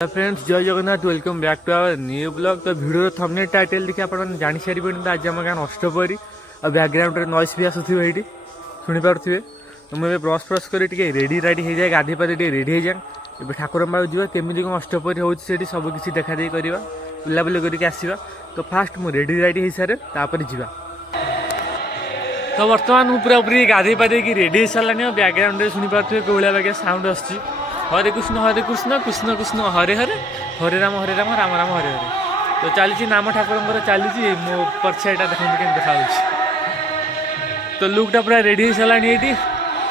Friends जय Jagannath welcome back to our new blog. तो video thumbnail title देखि आपण जानि सारिबे तो आज हम गान अष्टपरी और बैकग्राउंड रे नॉइस भी आसुथिबे एठी सुनि पारुथिबे। तो मैं ब्रश फ्रश कर रेडी रेडी हो जाए गाधे पाधे रेडी हो जाए ए ठाकुर पाक जा केमी कौन अष्टपरी हो सब किसी देखा देखी करवा बुलाबुली करके आसवा। तो फास्ट मुझे रेडी रेडी हो सारे तापर जा। तो बर्तमान मुझे पूरा पूरी गाधे पाधे रेडी हो सारा और बैकग्राउंड रे सुनि पारुथिबे कोला बागे साउंड आछि हरे कृष्ण कृष्ण कृष्ण हरे हरे हरे राम राम राम हरे हरे। तो चली नाम ठाकुर चली मो पछा यहाँ देखते के देखा। तो लुकटा पूरा रेडी हो सारा ये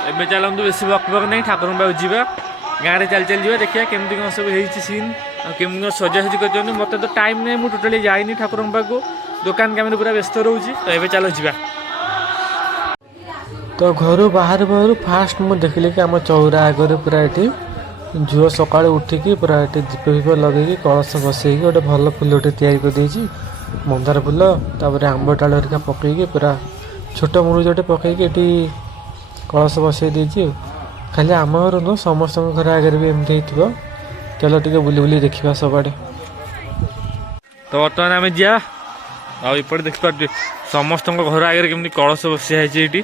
एवं चलते बेस बक बक नहीं ठाकुर पाक जा गाँव में चली चली जा देखिए केमती कौन सब हो सीन केमती कौन सजासजी कर मत तो टाइम नहीं मुझे टोटाली जाइनी ठाकुर पाक दुकान काम पूरा व्यस्त रोचे। तो ये चलो जा। तो घर बाहर बाहर फास्ट मुझे देखिली कि आम चौरा आगे पूरा ये झुओ सका उठिकी पूरा ये दीप फीप लगे कलश बसैक गोटे भल फुलटे या मंदार फुल तापर आंब डाल हरिका पकईकी पूरा छोट मुरुजटे पकईकी ये कलश बसई देती। खाली आम घर नुह समस्त घर आगे भी एमती हो। चलो टे बुली बुली देखा सबआड़े। तो बर्तमान आम जा आपटे देखिपारे समस्त घर आगे केमती कलश बसिया ये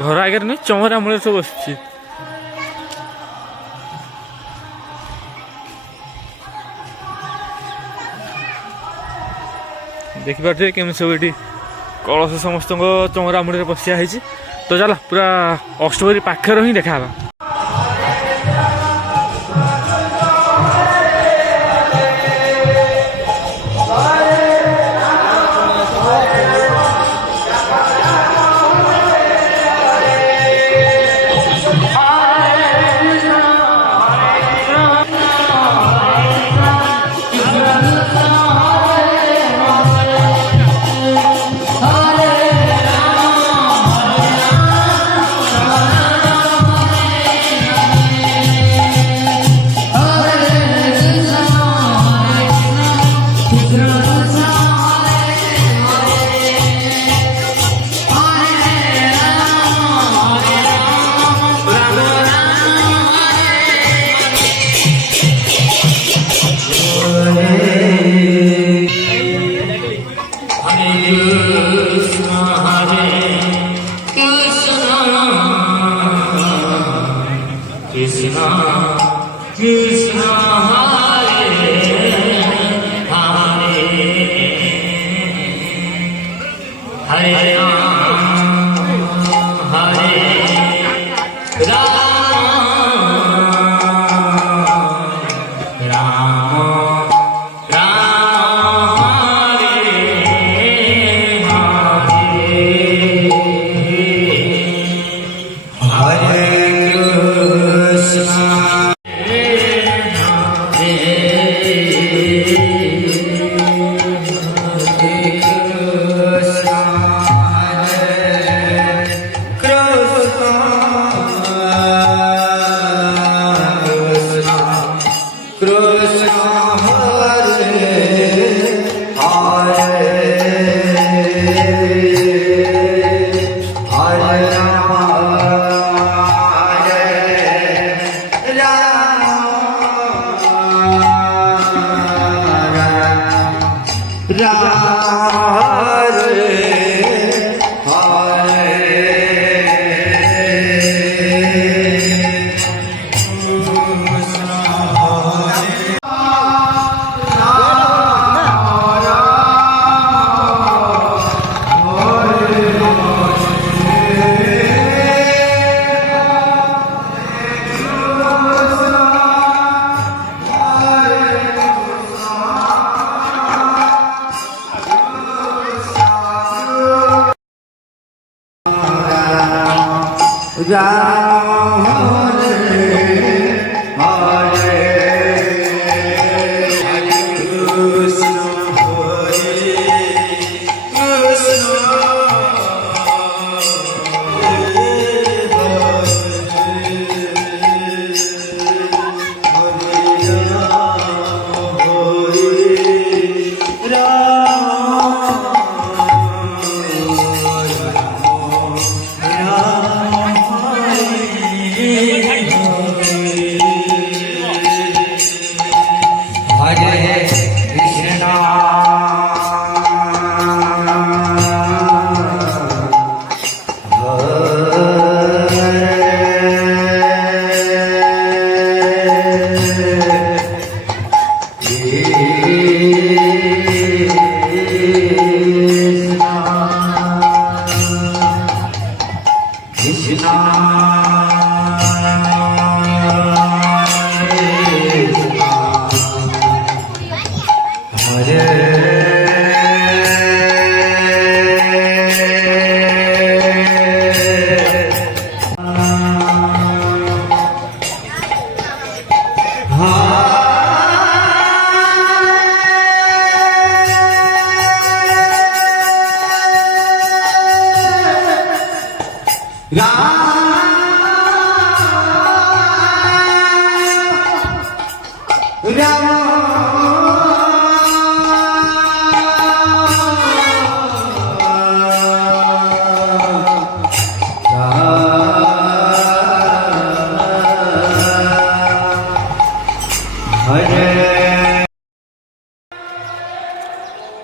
घर आगे नुह चौरा मूल सब बस देखिपे केमी सब ये कलश समस्त चौरा मुड़े बसिया। तो चल पूरा अष्टपरी पाखर ही देखा।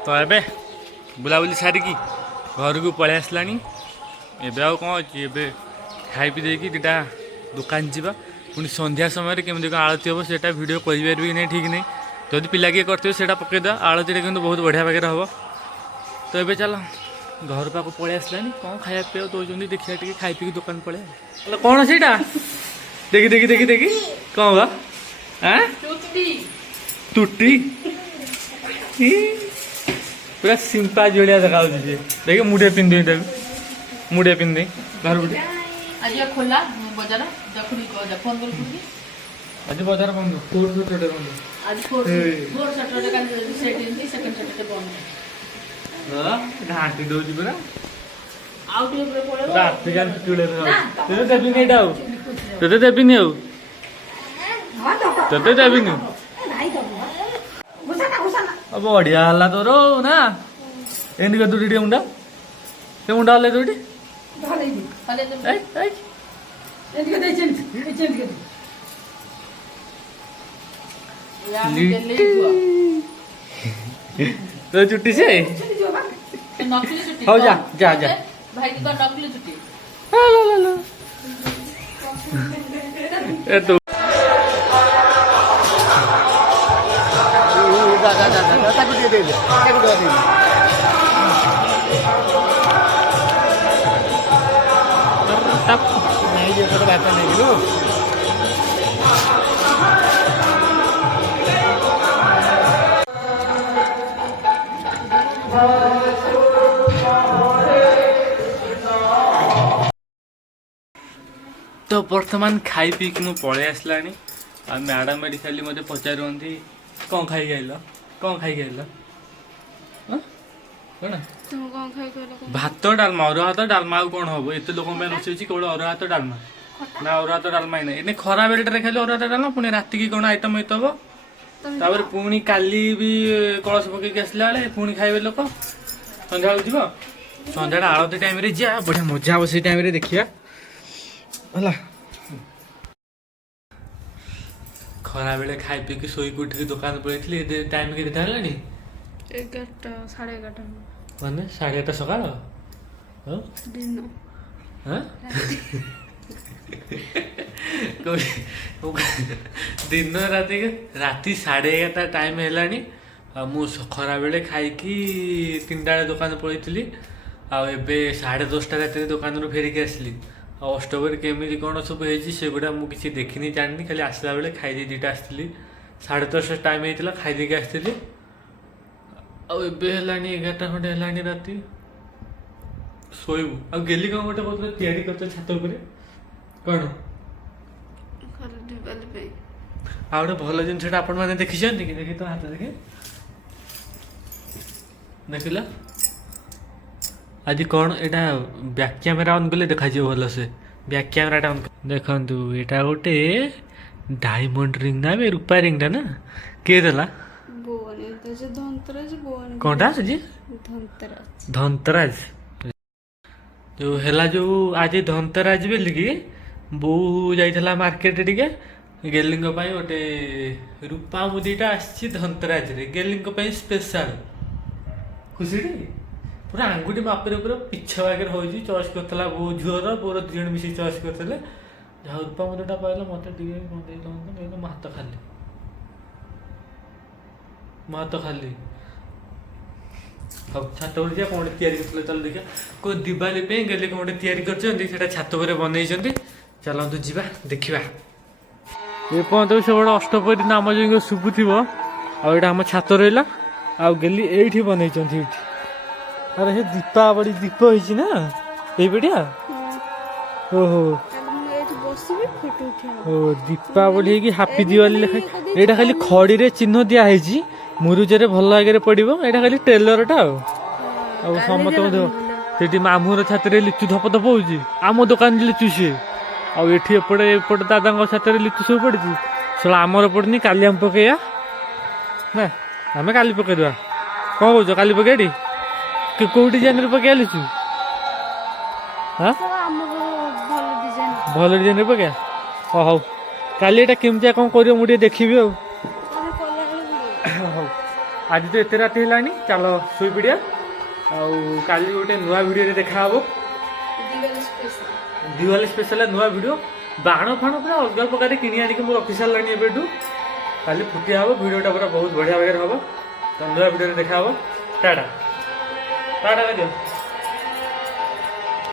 तो ए बुलाबुली सारिकी घर को पलि आसलानी एबे आउ कौन अच्छी एबे खाई पी देकी दुटा दुकान जावा पुणी संध्या समय केमी कौन आलती हम से भिड करें कि नहीं ठीक नहीं जदि पिला किए करते से पकईद आलती कि बहुत बढ़िया पाखे हम तो ये चल घर पाक पलि आसलानी कौन खाया पीवा दौरान देखिए टे खाई पी दुकान पलि कौन से देखी देखी देखी देखी कौन बा तुटी पूरा सिंपा जोड़िया देखा देखिए मुठे पिंधे मुठे पिंधे घर गुटे आज खोला बजार फोन कर आज बजार बंद फोर सैटरडे बंद आज फोर सैटरडे का सेकंड सैटरडे बंद घाटी दौर पूरा आउट ऊपर पड़े रात जान चुड़े तेरे देबिनी एटा आउ तेरे देबिनी आउ तेरे देबिनी अब बढ़िया हल्ला तोर ना एंड कर दूटी मुंडा से मुंडा हल्ले दूटी तो छुट्टी से नकली छुट्टी हो जा जा जा भाई की नकली छुट्टी ए तो नहीं ये तो बात नहीं लो तो बर्तमान खाई पी कि पलि आसलानी आ मैडम एटी खाली मत पचारूँ कौन खाई आइल कौन खाई आइल भात डालमा अरुआ भात डालमा कौन हम एत लोक रोषे कौन अरुआ भात डालमा ना अरुआ भात डालमा ही ना खरा बेलटे खाली अरुआ भात डालमा पुणी राति की कौन आइटम होइतब तापर पुणी काली भी कलश पकईक आसला बेले पुणी खाइबे लोक संध्या जीव संध्या आलती टाइम जा बढ़िया मजा हम से टाइम देखिया है खरा बेले खाई पी शोक उठ दुकान पड़े टाइम के 11टा 11:30 माने 11:30 सकाळ दिन दिन राति राति 11:30 टाइम है मु खरा बेले खाई 3टा दुकान पड़े आबे 10:30 राति दुकान फेरिक आसली अष्टोबर केमी कौन सब होगुड़ा मुझे देखनी जानी खाली आसला बेले खाई 2टा आसती 10:30 टाइम होता खाई देके आसती आबे 11टा खंडे है राति शोबू आ गेली कौन गोटे बहुत तैयारी कर छात कौन आ गोटे भल जिन आपण मैंने देखी कि देखी तो हाथ देखे देखिल आज कौन यहाँ बैक कैमेरा ऑन कले देखा भल से बैक कैमेरा ऑन देखु यहाँ गोटे डायमंड रिंग ना रूपा रिंग ना किए देला कौनटा जी धनतेरस जो है जो आज धनतेरस बोलिकी बो जाइला मार्केट टे गेली गोटे रूपा मुदीटा आसी धनतेरस गेली स्पेशल खुशी पूरा आंगुठी मापे पूरा पिछ बागर हो चॉइस करता बो झुअर बोर 2 जण मिसी चॉइस करते जहाँ रूपा मुदीटा पाइल मत हाथ खाली हाथ खाली हाँ छात पर कौन या चल देखिए को दिवाली पे गेले कौन या छात पर बनई चलतु जा देखा ये पर्यटन सब बड़े अष्टपरी नाम जो शुभुव आम छात रहा आ गेली ये बनई अरे हे दीपावली दीप होना ये बढ़िया ओहो ହବ। ଓ ଦୀପାବଳି ହେଇକି ହାପି ଦିୱାଲି ଲେଖା ଏଇଟା ଖାଲି ଖଡ଼ିରେ ଚିହ୍ନ ଦିଆ ହେଇଛି ମୁରୁଜରେ ଭଲ ଆଗରେ ପଡିବ ଏଇଟା ଖାଲି ଟ୍ରେଲରଟା ଆଉ ସମସ୍ତଙ୍କ ଦେହ ସେଠି ମାମୁଁର ଛାତରେ ଲିଚୁ ଧପ ଧପ ହଉଛି ଆମ ଦୋକାନରେ ଲିଚୁ ସିଏ ଆଉ ଏଠି ଏପଟେ ଦାଦାଙ୍କ ଛାତରେ ଲିଚୁ ସବୁ ପଡିଛି ଶଳା ଆମର ପଡିନି କାଲି ଆମେ ପକେଇବା ନା ଆମେ କାଲି ପକେଇଦବା କଣ କହୁଛ କାଲି ପକେଇଟି କୋଉ ଡିଜାଇନରେ ପକେଇବା ଲିଚୁ ହଁ ଆମକୁ ଭଲ ଡିଜାଇନ ଭଲ ଡିଜାଇନରେ ପକେଇବା ହଉ କାଲି ଏଇଟା କେମିତିଆ କଣ କରିବ ମୁଁ ଟିକେ ଦେଖିବି ଆଉ ଆମେ କଲାବେଳେ ହଉ ଆଜି ତ ଏତେ ରାତି ହେଲାଣି ଚାଲ ଶୋଇପଡ଼ିବା ଆଉ କାଲି ଗୋଟେ ନୂଆ ଭିଡ଼ିଓରେ ଦେଖାହବ ଦିୱାଲି ସ୍ପେଶାଲ ନୂଆ ଭିଡ଼ିଓ ବାଣ ଫାଣ ପୁରା ଅଲଗା ପ୍ରକାର କିଣି ଆଣିକି ମୁଁ ରଖି ସାରିଲାଣି ଏବେଠୁ କାଲି ଫୁଟିଆ ହବ ଭିଡ଼ିଓଟା ପୁରା ବହୁତ ବଢ଼ିଆ ଭାବରେ ହବ ତ ନୂଆ ଭିଡ଼ିଓରେ ଦେଖାହବ ଟାଟା ଟାଟା ଦିଅ